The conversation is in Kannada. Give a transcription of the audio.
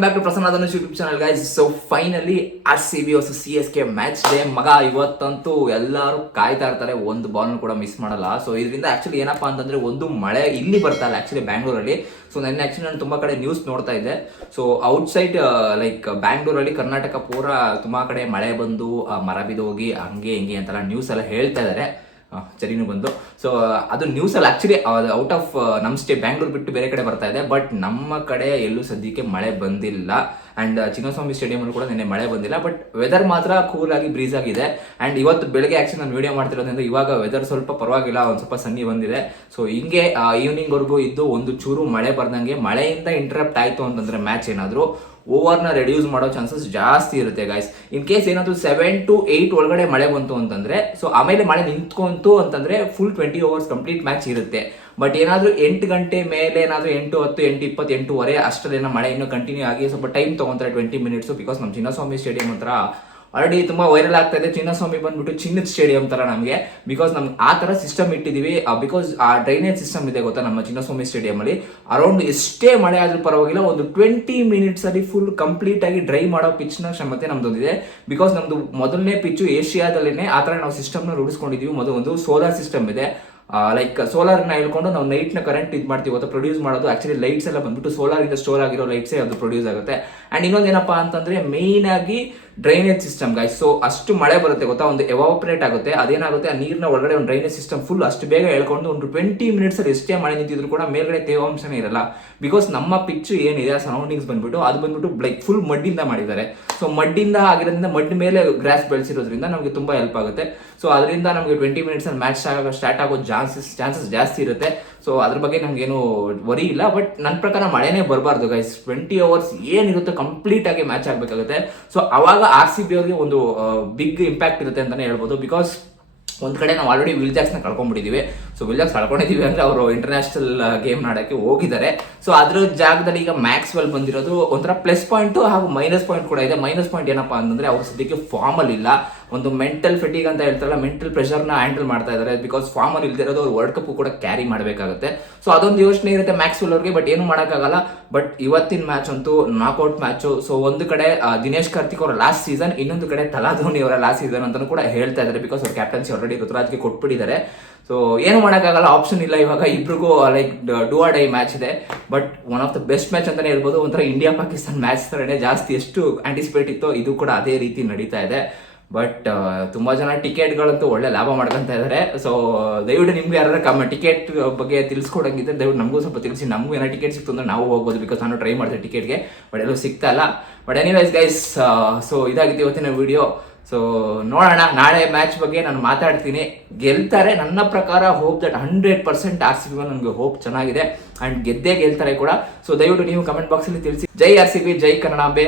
Back to Prasanna YouTube channel guys so finally R C B versus C S K match day ಮಗ ಇವತ್ತಂತೂ ಎಲ್ಲರೂ ಕಾಯ್ತಾ ಇರ್ತಾರೆ. ಒಂದು ಬಾಲ್ನು ಕೂಡ ಮಿಸ್ ಮಾಡಲ್ಲ. ಸೊ ಇದರಿಂದ ಆಕ್ಚುಲಿ ಏನಪ್ಪಾ ಅಂತಂದ್ರೆ, ಒಂದು ಮಳೆ ಇಲ್ಲಿ ಬರ್ತಾ ಇಲ್ಲ ಆಕ್ಚುಲಿ ಬ್ಯಾಂಗ್ಳೂರಲ್ಲಿ ಸೊ ನನ್ನ ಆಕ್ಚುಲಿ ನಾನು ತುಂಬಾ ಕಡೆ ನ್ಯೂಸ್ ನೋಡ್ತಾ ಇದ್ದೆ. ಸೊ ಔಟ್ಸೈಡ್ ಲೈಕ್ ಬ್ಯಾಂಗ್ಳೂರಲ್ಲಿ ಕರ್ನಾಟಕ ಪೂರ ತುಂಬಾ ಕಡೆ ಮಳೆ ಬಂದು ಮರ ಬಿದ್ದೋಗಿ, ಹಂಗೆ ಹಿಂಗೆ ಅಂತೆಲ್ಲ ನ್ಯೂಸ್ ಎಲ್ಲ ಹೇಳ್ತಾ ಇದ್ದಾರೆ ಚರಿನೂ ಬಂದು ಸೊ ಅದು ನ್ಯೂಸ್ ಅಲ್ಲಿ ಆಕ್ಚುಲಿ ಔಟ್ ಆಫ್ ನಮ್ಮ ಸ್ಟೇ ಬ್ಯಾಂಗ್ಳೂರ್ ಬಿಟ್ಟು ಬೇರೆ ಕಡೆ ಬರ್ತಾ ಇದೆ. ಬಟ್ ನಮ್ಮ ಕಡೆ ಎಲ್ಲೂ ಸದ್ಯಕ್ಕೆ ಮಳೆ ಬಂದಿಲ್ಲ. ಅಂಡ್ ಚಿನ್ನಸ್ವಾಮಿ ಸ್ಟೇಡಿಯಂ ಅಲ್ಲಿ ಕೂಡ ನಿನ್ನೆ ಮಳೆ ಬಂದಿಲ್ಲ ಬಟ್ ವೆದರ್ ಮಾತ್ರ ಕೂಲ್ ಆಗಿ ಬ್ರೀಸ್ ಆಗಿದೆ. ಅಂಡ್ ಇವತ್ತು ಬೆಳಗ್ಗೆ ಆ್ಯಕ್ಚುಲಿ ನಾನು ವೀಡಿಯೋ ಮಾಡ್ತಿರೋದ್ರಿಂದ ಇವಾಗ ವೆದರ್ ಸ್ವಲ್ಪ ಪರವಾಗಿಲ್ಲ, ಒಂದು ಸ್ವಲ್ಪ ಸನ್ನಿ ಬಂದಿದೆ. ಸೊ ಹಿಂಗೆ ಈವ್ನಿಂಗ್ವರೆಗೂ ಇದ್ದು ಒಂದು ಚೂರು ಮಳೆ ಬರ್ದಂಗೆ, ಮಳೆಯಿಂದ ಇಂಟರಪ್ಟ್ ಆಯಿತು ಅಂತಂದರೆ ಮ್ಯಾಚ್ ಏನಾದರೂ ಓವರ್ನ ರೆಡ್ಯೂಸ್ ಮಾಡೋ ಚಾನ್ಸಸ್ ಜಾಸ್ತಿ ಇರುತ್ತೆ ಗೈಸ್ ಇನ್ ಕೇಸ್ ಏನಾದರೂ ಸೆವೆನ್ ಟು ಏಯ್ಟ್ ಒಳಗಡೆ ಮಳೆ ಬಂತು ಅಂತಂದರೆ ಸೊ ಆಮೇಲೆ ಮಳೆ ನಿಂತ್ಕೊಂತು ಅಂತಂದರೆ full twenty overs complete match ಇರುತ್ತೆ. ಬಟ್ ಏನಾದರೂ ಎಂಟು ಗಂಟೆ ಮೇಲೆ ಏನಾದರೂ ಎಂಟು ಹತ್ತು, ಎಂಟು ಇಪ್ಪತ್ತು, ಎಂಟೂವರೆ ಅಷ್ಟರಲ್ಲಿ ಮಳೆ ಇನ್ನೂ ಕಂಟಿನ್ಯೂ ಆಗಿ ಸ್ವಲ್ಪ ಟೈಮ್ ತಗೊಂತಾರೆ ಟ್ವೆಂಟಿ ಮಿನಿಟ್ಸ್ ಬಿಕಾಸ್ ನಮ್ಮ ಚಿನ್ನಸ್ವಾಮಿ ಸ್ಟೇಡಿಯಂ ಹತ್ರ ಆಲ್ರೆಡಿ ತುಂಬಾ ವೈರಲ್ ಆಗ್ತಾ ಇದೆ. ಚಿನ್ನಸ್ವಾಮಿ ಬಂದ್ಬಿಟ್ಟು ಚಿನ್ನದ ಸ್ಟೇಡಿಯಂ ತರ ನಮಗೆ. ಬಿಕಾಸ್ ನಮ್ಗೆ ಆ ತರ ಸಿಸ್ಟಮ್ ಇಟ್ಟಿದೀವಿ. ಬಿಕಾಸ್ ಆ ಡ್ರೈನೇಜ್ ಸಿಸ್ಟಮ್ ಇದೆ ಗೊತ್ತಾ ನಮ್ಮ ಚಿನ್ನಸ್ವಾಮಿ ಸ್ಟೇಡಿಯಂ ಅಲ್ಲಿ. ಅರೌಂಡ್ ಎಷ್ಟೇ ಮಳೆ ಆದರೂ ಪರವಾಗಿಲ್ಲ, ಒಂದು ಟ್ವೆಂಟಿ ಮಿನಿಟ್ಸ್ ಅಲ್ಲಿ ಫುಲ್ ಕಂಪ್ಲೀಟ್ ಆಗಿ ಡ್ರೈ ಮಾಡೋ ಪಿಚ್ನ ಕ್ಷಮತೆ ನಮ್ದೊಂದಿದೆ. ಬಿಕಾಸ್ ನಮ್ದು ಮೊದಲನೇ ಪಿಚ್ಚು ಏಷ್ಯಾದಲ್ಲೇನೆ ಆ ಥರ ನಾವು ಸಿಸ್ಟಮ್ನ ರೂಢಿಸ್ಕೊಂಡಿದೀವಿ. ಮೊದಲು ಒಂದು ಸೋಲಾರ್ ಸಿಸ್ಟಮ್ ಇದೆ. ಲೈಕ್ ಸೋಲಾರ್ನ ಹೇಳ್ಕೊಂಡು ನಾವು ನೈಟ್ನ ಕರೆಂಟ್ ಇದು ಮಾಡ್ತೀವಿ. ಅಥವಾ ಪ್ರೊಡ್ಯೂಸ್ ಮಾಡೋದು. ಆ್ಯಕ್ಚುಲಿ ಲೈಟ್ಸ್ ಎಲ್ಲ ಬಂದ್ಬಿಟ್ಟು ಸೋಲಾರ್ ಇಂದ ಸ್ಟೋರ್ ಆಗಿರೋ ಲೈಟ್ಸೇ ಅದು ಪ್ರೊಡ್ಯೂಸ್ ಆಗುತ್ತೆ. ಅಂಡ್ ಇನ್ನೊಂದು ಏನಪ್ಪ ಅಂತಂದ್ರೆ ಮೇನ್ ಆಗಿ ಡ್ರೈನೇಜ್ ಸಿಸ್ಟಮ್ ಗಾಯ್ಸ್ ಸೊ ಅಷ್ಟು ಮಳೆ ಬರುತ್ತೆ ಗೊತ್ತಾ? ಒಂದು ಎವಾಪರೇಟ್ ಆಗುತ್ತೆ. ಅದೇನಾಗುತ್ತೆ? ಆ ನೀರಿನ ಒಳಗಡೆ ಒಂದು ಡ್ರೈನೇಜ್ ಸಿಸ್ಟಮ್ ಫುಲ್ ಅಷ್ಟು ಬೇಗ ಹೇಳ್ಕೊಂಡು ಒಂದು ಟ್ವೆಂಟಿ ಮಿನಿಟ್ಸ್ ಅಲ್ಲಿ ಎಷ್ಟೇ ಮಳೆ ನಿಂತಿದ್ರು ಕೂಡ ಮೇಲ್ಗಡೆ ತೇವಾಂಶನೇ ಇರಲ್ಲ. ಬಿಕಾಸ್ ನಮ್ಮ ಪಿಚ್ಚು ಏನಿದೆ ಸರೌಂಡಿಂಗ್ಸ್ ಬಂದ್ಬಿಟ್ಟು, ಅದು ಬಂದ್ಬಿಟ್ಟು ಲೈಕ್ ಫುಲ್ ಮಡ್ಡಿಂದ ಮಾಡಿದ್ದಾರೆ. ಸೊ ಮಡ್ಡಿಂದ ಆಗಿರೋದ್ರಿಂದ ಮಡ್ ಮೇಲೆ ಗ್ರಾಸ್ ಬೆಳೆಸಿರೋದ್ರಿಂದ ನಮಗೆ ತುಂಬ ಹೆಲ್ಪ್ ಆಗುತ್ತೆ. ಸೊ ಅದರಿಂದ ನಮಗೆ ಟ್ವೆಂಟಿ ಮಿನಿಟ್ಸ್ ಅಲ್ಲಿ ಮ್ಯಾಚ್ ಸ್ಟಾರ್ಟ್ ಆಗೋ ಚಾನ್ಸಸ್ ಚಾನ್ಸಸ್ ಜಾಸ್ತಿ ಇರುತ್ತೆ. ಸೊ ಅದ್ರ ಬಗ್ಗೆ ನಮ್ಗೇನು ವರಿ ಇಲ್ಲ. ಬಟ್ ನನ್ನ ಪ್ರಕಾರ ಮಳೆನೇ ಬರಬಾರ್ದು ಗೈಸ್ ಟ್ವೆಂಟಿ ಅವರ್ಸ್ ಏನಿರುತ್ತೆ ಕಂಪ್ಲೀಟ್ ಆಗಿ ಮ್ಯಾಚ್ ಆಗಬೇಕಾಗುತ್ತೆ. ಸೊ ಅವಾಗ ಆರ್ ಸಿ ಬಿ ಅವ್ರಿಗೆ ಒಂದು ಬಿಗ್ ಇಂಪ್ಯಾಕ್ಟ್ ಇರುತ್ತೆ ಅಂತಾನೆ ಹೇಳ್ಬೋದು. ಬಿಕಾಸ್ ಒಂದು ಕಡೆ ನಾವು ಆಲ್ರೆಡಿ ವಿಲ್ ಜಾಕ್ಸ್ನ ಕಳ್ಕೊಂಡ್ಬಿಟ್ಟಿದೀವಿ. ಸೊ ವಿಲ್ ಕಳ್ಕೊಂಡಿದ್ದೀವಿ ಅಂದರೆ ಅವರು ಇಂಟರ್ನ್ಯಾಷನಲ್ ಗೇಮ್ ಆಡಕ್ಕೆ ಹೋಗಿದ್ದಾರೆ. ಸೊ ಅದ್ರ ಜಾಗದಲ್ಲಿ ಈಗ ಮ್ಯಾಕ್ಸ್ ವೆಲ್ ಬಂದಿರೋದು ಒಂಥರ ಪ್ಲಸ್ ಪಾಯಿಂಟ್ ಹಾಗೂ ಮೈನಸ್ ಪಾಯಿಂಟ್ ಕೂಡ ಇದೆ. ಮೈನಸ್ ಪಾಯಿಂಟ್ ಏನಪ್ಪಾ ಅಂತಂದ್ರೆ ಅವ್ರ ಸದ್ಯಕ್ಕೆ ಫಾರ್ಮ್ ಅಲ್ಲಿ ಇಲ್ಲ. ಒಂದು ಮೆಂಟಲ್ ಫಿಟಿಗ್ ಅಂತ ಹೇಳ್ತಾರಲ್ಲ ಮೆಂಟಲ್ ಪ್ರೆಷರ್ನ ಹ್ಯಾಂಡಲ್ ಮಾಡ್ತಾ ಇದ್ದಾರೆ. ಬಿಕಾಸ್ ಫಾರ್ಮ್ ಅಲ್ಲಿ ಇಲ್ದಿರೋದು ಅವ್ರು ವರ್ಲ್ಡ್ ಕಪ್ ಕೂಡ ಕ್ಯಾರಿ ಮಾಡಬೇಕಾಗುತ್ತೆ. ಸೊ ಅದೊಂದು ಯೋಚನೆ ಇರುತ್ತೆ ಮ್ಯಾಕ್ಸ್ವೆಲ್ ಅವ್ರಿಗೆ ಬಟ್ ಏನು ಮಾಡೋಕ್ಕಾಗಲ್ಲ. ಬಟ್ ಇವತ್ತಿನ ಮ್ಯಾಚ್ ಅಂತೂ ನಾಕ್ಔಟ್ ಮ್ಯಾಚು ಸೊ ಒಂದು ಕಡೆ ದಿನೇಶ್ ಕಾರ್ತಿಕ್ ಅವರ ಲಾಸ್ಟ್ ಸೀಸನ್ ಇನ್ನೊಂದು ಕಡೆ ತಲಾ ಧೋನಿ ಅವರ ಲಾಸ್ಟ್ ಸೀಸನ್ ಅಂತಲೂ ಕೂಡ ಹೇಳ್ತಾ ಇದ್ದಾರೆ. ಬಿಕಾಸ್ ಅವ್ರ ಕ್ಯಾಪ್ಟನ್ಸಿ ಆಲ್ರೆಡಿ ಋತುರಾಜ್ಗೆ ಕೊಟ್ಬಿಟ್ಟಿದ್ದಾರೆ. ಸೊ ಏನು ಮಾಡೋಕ್ಕಾಗಲ್ಲ ಆಪ್ಷನ್ ಇಲ್ಲ. ಇವಾಗ ಇಬ್ರಿಗೂ like do or die match ಇದೆ. But one of the best match ಅಂತಲೇ ಹೇಳ್ಬೋದು. ಒಂಥರ ಇಂಡಿಯಾ ಪಾಕಿಸ್ತಾನ್ ಮ್ಯಾಚ್ ಥರನೇ ಜಾಸ್ತಿ ಎಷ್ಟು ಆಂಟಿಸಿಪೇಟ್ ಇತ್ತು, ಇದು ಕೂಡ ಅದೇ ರೀತಿ ನಡೀತಾ ಇದೆ. ಬಟ್ ತುಂಬ ಜನ ಟಿಕೆಟ್ಗಳಂತೂ ಒಳ್ಳೆ ಲಾಭ ಮಾಡ್ಕೊಂತ ಇದ್ದಾರೆ ಸೊ ದಯವಿಟ್ಟು ನಿಮ್ಗೆ ಯಾರು ಕಮ್ಮ ಟಿಕೆಟ್ ಬಗ್ಗೆ ತಿಳಿಸ್ಕೊಡಂಗಿದ್ರೆ ದಯವಿಟ್ಟು ನಮಗೂ ಸ್ವಲ್ಪ ತಿಳಿಸಿ. ನಮಗೂ ಏನೋ ಟಿಕೆಟ್ ಸಿಕ್ತು ಅಂದ್ರೆ ನಾವು ಹೋಗ್ಬೋದು ಬಿಕಾಸ್ ನಾನು ಟ್ರೈ ಮಾಡಿದೆ ಟಿಕೆಟ್ಗೆ ಬಟ್ ಎಲ್ಲೂ ಸಿಗ್ತಾ ಇಲ್ಲ. ಬಟ್ ಎನಿವೈಸ್ ಗೈಸ್ ಸೊ ಇದಾಗಿತ್ತು ಇವತ್ತಿನ ವಿಡಿಯೋ ಸೊ ನೋಡೋಣ. ನಾಳೆ ಮ್ಯಾಚ್ ಬಗ್ಗೆ ನಾನು ಮಾತಾಡ್ತೀನಿ. ಗೆಲ್ತಾರೆ ನನ್ನ ಪ್ರಕಾರ hope that hundred percent R C B ನನಗೆ ಹೋಪ್ ಚೆನ್ನಾಗಿದೆ. ಅಂಡ್ ಗೆದ್ದೇ ಗೆಲ್ತಾರೆ ಕೂಡ. ಸೊ ದಯವಿಟ್ಟು ನೀವು ಕಮೆಂಟ್ ಬಾಕ್ಸಲ್ಲಿ ತಿಳಿಸಿ. ಜೈ ಆರ್ ಸಿ ಬಿ. ಜೈ ಕನ್ನಡಾಂಬೆ